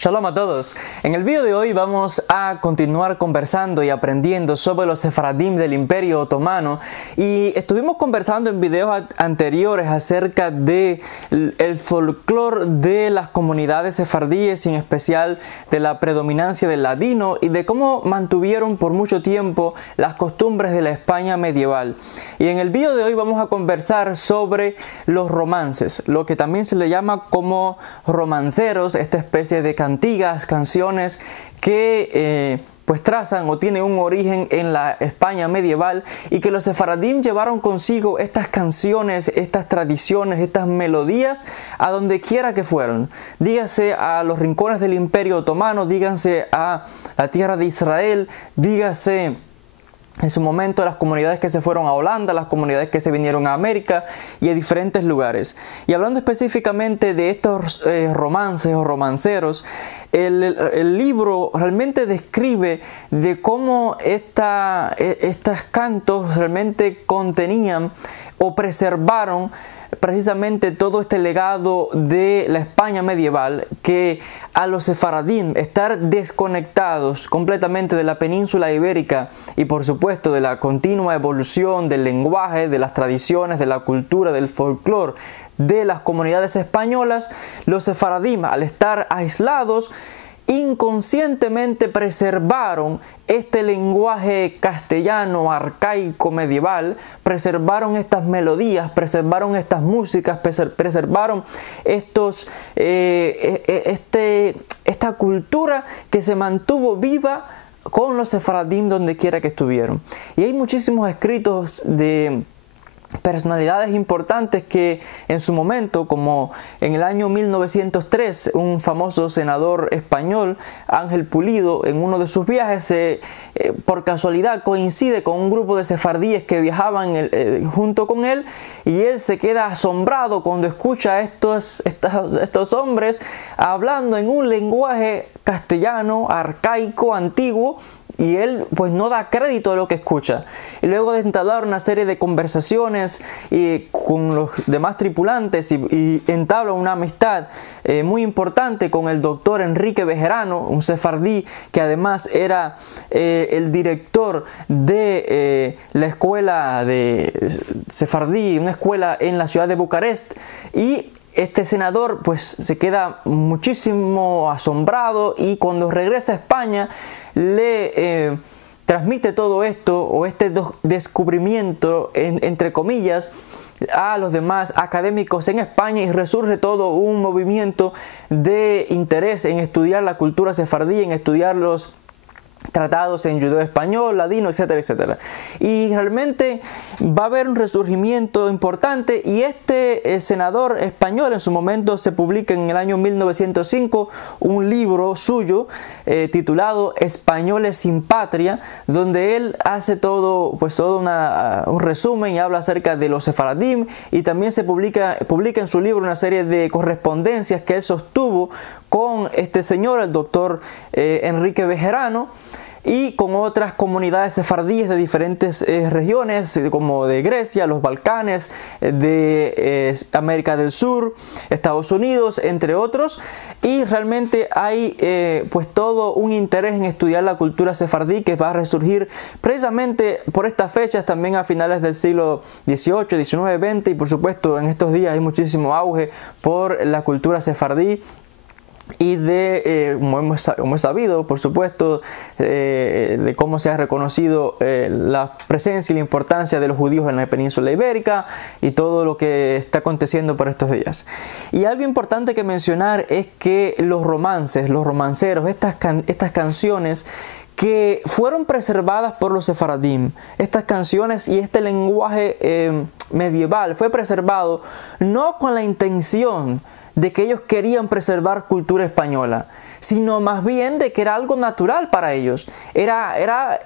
Shalom a todos. En el video de hoy vamos a continuar conversando y aprendiendo sobre los sefaradim del Imperio Otomano, y estuvimos conversando en videos anteriores acerca de el folclore de las comunidades sefardíes, y en especial de la predominancia del ladino y de cómo mantuvieron por mucho tiempo las costumbres de la España medieval. Y en el video de hoy vamos a conversar sobre los romances, lo que también se le llama como romanceros, esta especie de cantigas, canciones que pues trazan o tienen un origen en la España medieval, y que los sefaradim llevaron consigo estas canciones, estas tradiciones, estas melodías a donde quiera que fueron. Dígase a los rincones del Imperio Otomano, díganse a la tierra de Israel, dígase en su momento las comunidades que se fueron a Holanda, las comunidades que se vinieron a América y a diferentes lugares. Y hablando específicamente de estos romances o romanceros, el libro realmente describe de cómo estos cantos realmente contenían o preservaron precisamente todo este legado de la España medieval, que a los sefaradim estar desconectados completamente de la península ibérica y por supuesto de la continua evolución del lenguaje, de las tradiciones, de la cultura, del folclore de las comunidades españolas, los sefaradim, al estar aislados, inconscientemente preservaron este lenguaje castellano arcaico medieval, preservaron estas melodías, preservaron estas músicas, preservaron esta cultura que se mantuvo viva con los sefaradim donde quiera que estuvieron. Y hay muchísimos escritos de personalidades importantes que en su momento, como en el año 1903, un famoso senador español, Ángel Pulido, en uno de sus viajes, por casualidad coincide con un grupo de sefardíes que viajaban junto con él, y él se queda asombrado cuando escucha a estos hombres hablando en un lenguaje castellano, arcaico, antiguo, y él pues no da crédito a lo que escucha. Y luego de entablar una serie de conversaciones con los demás tripulantes y entabla una amistad muy importante con el doctor Enrique Bejarano, un sefardí que además era el director de la escuela de sefardí, una escuela en la ciudad de Bucarest. Y este senador pues se queda muchísimo asombrado, y cuando regresa a España le transmite todo esto, o este descubrimiento entre comillas, a los demás académicos en España, y resurge todo un movimiento de interés en estudiar la cultura sefardí, en estudiar los tratados en judeo-español, ladino, etcétera, etcétera. Y realmente va a haber un resurgimiento importante, y este senador español en su momento se publica en el año 1905 un libro suyo titulado Españoles sin Patria, donde él hace todo un resumen y habla acerca de los sefaradim, y también se publica en su libro una serie de correspondencias que él sostuvo con este señor, el doctor Enrique Bejarano, y con otras comunidades sefardíes de diferentes regiones, como de Grecia, los Balcanes, de América del Sur, Estados Unidos, entre otros. Y realmente hay pues todo un interés en estudiar la cultura sefardí, que va a resurgir precisamente por estas fechas, también a finales del siglo XVIII, XIX, XX, y por supuesto en estos días hay muchísimo auge por la cultura sefardí. Y como hemos sabido, por supuesto, de cómo se ha reconocido la presencia y la importancia de los judíos en la península ibérica, y todo lo que está aconteciendo por estos días. Y algo importante que mencionar es que los romanceros, estas canciones que fueron preservadas por los sefaradim, estas canciones y este lenguaje medieval fue preservado no con la intención de que ellos querían preservar cultura española, sino más bien de que era algo natural para ellos. Era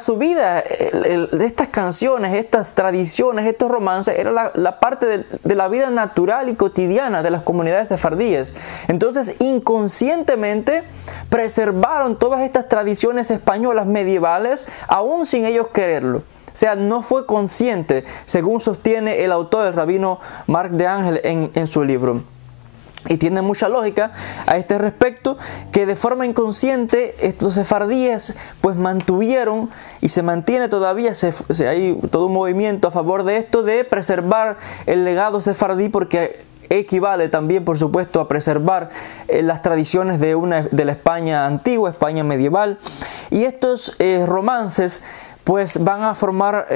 su vida. Estas canciones, estas tradiciones, estos romances, era la parte de la vida natural y cotidiana de las comunidades sefardíes. Entonces, inconscientemente preservaron todas estas tradiciones españolas medievales, aún sin ellos quererlo. O sea, no fue consciente, según sostiene el autor, el rabino Marc de Ángel, en su libro. Y tiene mucha lógica a este respecto, que de forma inconsciente estos sefardíes pues mantuvieron y se mantiene todavía, hay todo un movimiento a favor de esto, de preservar el legado sefardí, porque equivale también, por supuesto, a preservar las tradiciones de la España antigua, España medieval. Y estos romances pues van a formar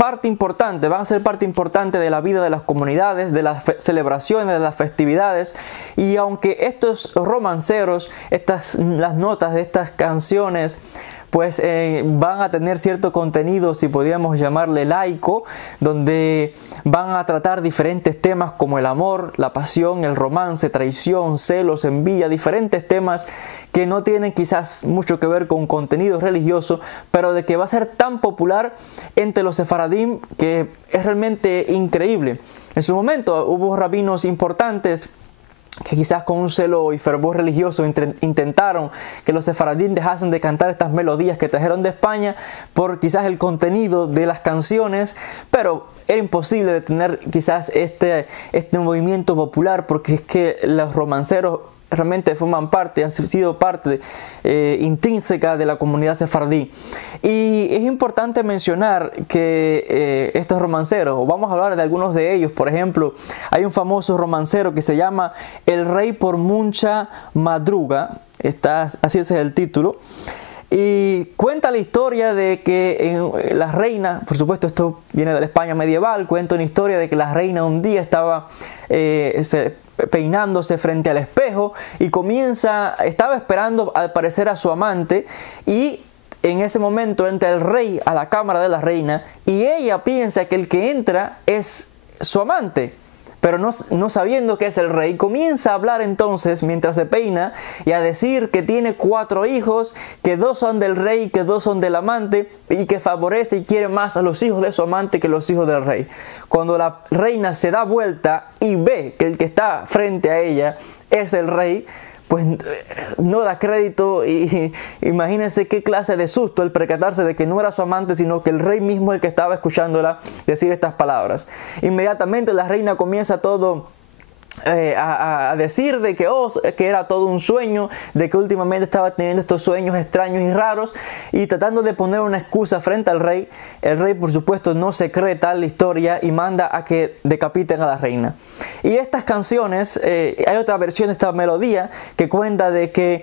van a ser parte importante de la vida de las comunidades, de las celebraciones, de las festividades. Y aunque estos romanceros, las notas de estas canciones, pues van a tener cierto contenido, si podríamos llamarle laico, donde van a tratar diferentes temas como el amor, la pasión, el romance, traición, celos, envidia, diferentes temas que no tienen quizás mucho que ver con contenido religioso, pero de que va a ser tan popular entre los sefaradim que es realmente increíble. En su momento hubo rabinos importantes que quizás con un celo y fervor religioso intentaron que los sefaradín dejasen de cantar estas melodías que trajeron de España por quizás el contenido de las canciones, pero era imposible detener quizás este movimiento popular, porque es que los romanceros realmente forman parte, han sido parte intrínseca de la comunidad sefardí. Y es importante mencionar que estos romanceros, vamos a hablar de algunos de ellos. Por ejemplo, hay un famoso romancero que se llama El Rey por Mucha Madruga, así es el título. Y cuenta la historia de que la reina, por supuesto esto viene de la España medieval, cuenta una historia de que la reina un día estaba peinándose frente al espejo y estaba esperando al parecer a su amante, y en ese momento entra el rey a la cámara de la reina y ella piensa que el que entra es su amante. Pero no sabiendo que es el rey, comienza a hablar entonces mientras se peina y a decir que tiene 4 hijos, que 2 son del rey, que 2 son del amante, y que favorece y quiere más a los hijos de su amante que los hijos del rey. Cuando la reina se da vuelta y ve que el que está frente a ella es el rey, pues no da crédito, y imagínense qué clase de susto el percatarse de que no era su amante, sino que el rey mismo es el que estaba escuchándola decir estas palabras. Inmediatamente la reina comienza a decir de que era todo un sueño, de que últimamente estaba teniendo estos sueños extraños y raros, y tratando de poner una excusa frente al rey. El rey, por supuesto, no se cree tal historia y manda a que decapiten a la reina. Y estas canciones, hay otra versión de esta melodía que cuenta de que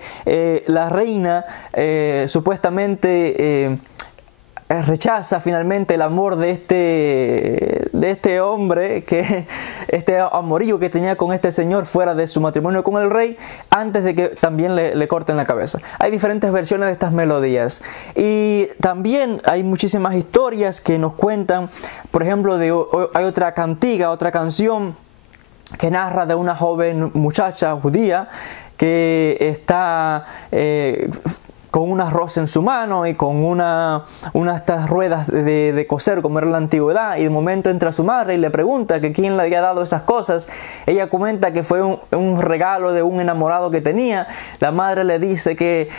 la reina supuestamente rechaza finalmente el amor de este hombre, este amorío que tenía con este señor fuera de su matrimonio con el rey, antes de que también le corten la cabeza. Hay diferentes versiones de estas melodías, y también hay muchísimas historias que nos cuentan. Por ejemplo, hay otra cantiga, otra canción que narra de una joven muchacha judía que está con un arroz en su mano y con una de estas ruedas de coser como era la antigüedad, y de momento entra su madre y le pregunta que quién le había dado esas cosas. Ella comenta que fue un regalo de un enamorado que tenía. La madre le dice que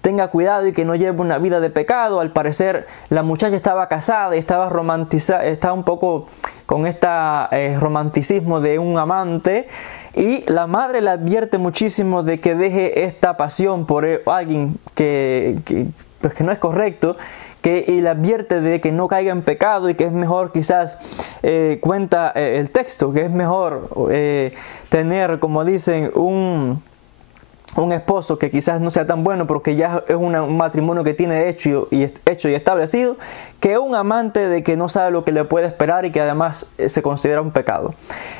tenga cuidado y que no lleve una vida de pecado. Al parecer la muchacha estaba casada y estaba un poco con este romanticismo de un amante, y la madre le advierte muchísimo de que deje esta pasión por alguien que no es correcto, y le advierte de que no caiga en pecado, y que es mejor, quizás cuenta el texto, que es mejor tener, como dicen, un esposo que quizás no sea tan bueno porque ya es un matrimonio que tiene hecho y establecido, que un amante de que no sabe lo que le puede esperar y que además se considera un pecado.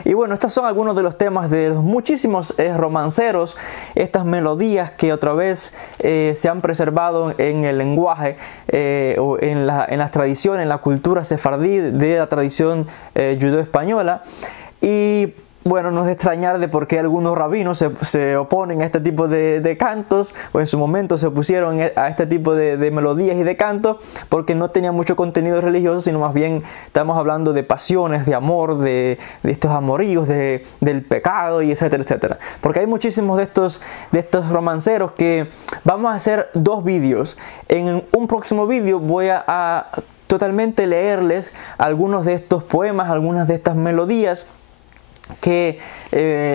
Y bueno, estos son algunos de los temas de los muchísimos romanceros, estas melodías que otra vez se han preservado en el lenguaje, o en las tradiciones, en la cultura sefardí de la tradición judeo-española. Y bueno, no es de extrañar de por qué algunos rabinos se oponen a este tipo de cantos, o en su momento se opusieron a este tipo de melodías y de cantos, porque no tenía mucho contenido religioso, sino más bien estamos hablando de pasiones, de amor, de estos amoríos, del pecado, y etcétera, etcétera. Porque hay muchísimos de estos romanceros que vamos a hacer 2 vídeos. En un próximo vídeo voy a totalmente leerles algunos de estos poemas, algunas de estas melodías, que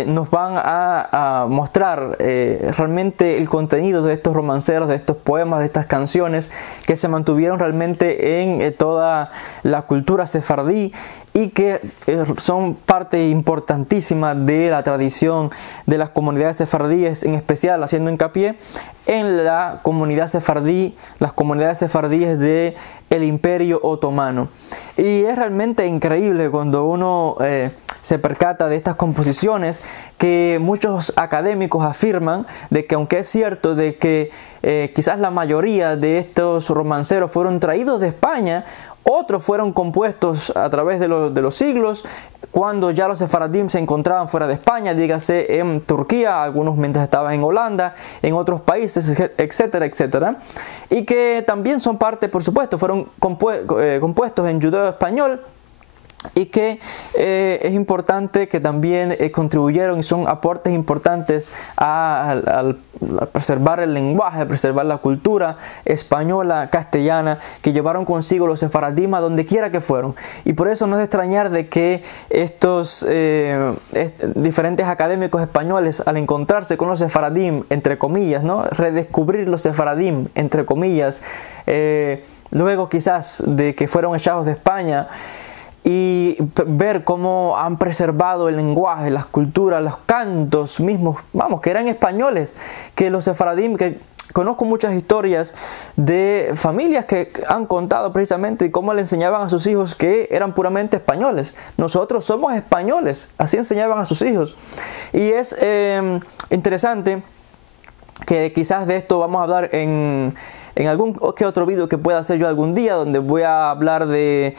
nos van a mostrar realmente el contenido de estos romanceros, de estos poemas, de estas canciones que se mantuvieron realmente en toda la cultura sefardí y que son parte importantísima de la tradición de las comunidades sefardíes, en especial haciendo hincapié en la comunidad sefardí, las comunidades sefardíes del Imperio Otomano. Y es realmente increíble cuando uno se percata de estas composiciones, que muchos académicos afirman de que, aunque es cierto de que quizás la mayoría de estos romanceros fueron traídos de España, otros fueron compuestos a través de los siglos, cuando ya los sefaradim se encontraban fuera de España, dígase en Turquía, algunos mientras estaban en Holanda, en otros países, etcétera, etcétera. Y que también son parte, por supuesto, fueron compuestos en judeo-español, y que es importante que también contribuyeron y son aportes importantes a preservar el lenguaje, a preservar la cultura española, castellana, que llevaron consigo los sefaradim a donde quiera que fueron. Y por eso no es de extrañar de que estos diferentes académicos españoles, al encontrarse con los sefaradim, entre comillas, ¿no?, redescubrir los sefaradim, entre comillas, luego quizás de que fueron echados de España, y ver cómo han preservado el lenguaje, las culturas, los cantos mismos, vamos, que eran españoles, que los sefaradim, que conozco muchas historias de familias que han contado precisamente cómo le enseñaban a sus hijos que eran puramente españoles. Nosotros somos españoles, así enseñaban a sus hijos. Y es interesante que quizás de esto vamos a hablar en algún que otro video que pueda hacer yo algún día, donde voy a hablar de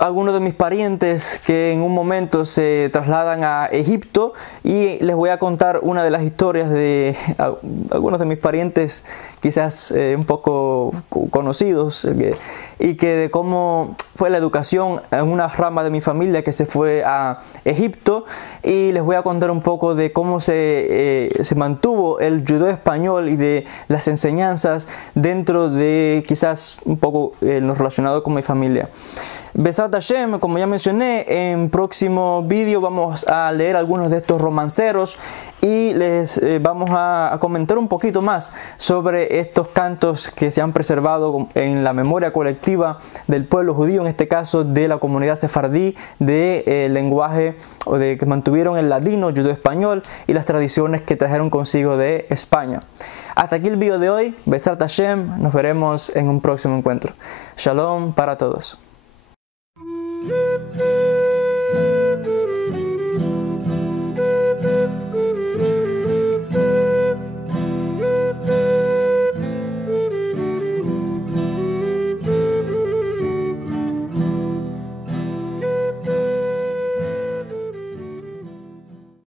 algunos de mis parientes que en un momento se trasladan a Egipto, y les voy a contar una de las historias de algunos de mis parientes quizás un poco conocidos, y que de cómo fue la educación en una rama de mi familia que se fue a Egipto, y les voy a contar un poco de cómo se mantuvo el judeo español y de las enseñanzas dentro de quizás un poco lo relacionado con mi familia. Besat Hashem, como ya mencioné, en próximo vídeo vamos a leer algunos de estos romanceros y les vamos a comentar un poquito más sobre estos cantos que se han preservado en la memoria colectiva del pueblo judío, en este caso de la comunidad sefardí, de lenguaje o de que mantuvieron el ladino, judeo-español, y las tradiciones que trajeron consigo de España. Hasta aquí el video de hoy. Besat Hashem, nos veremos en un próximo encuentro. Shalom para todos.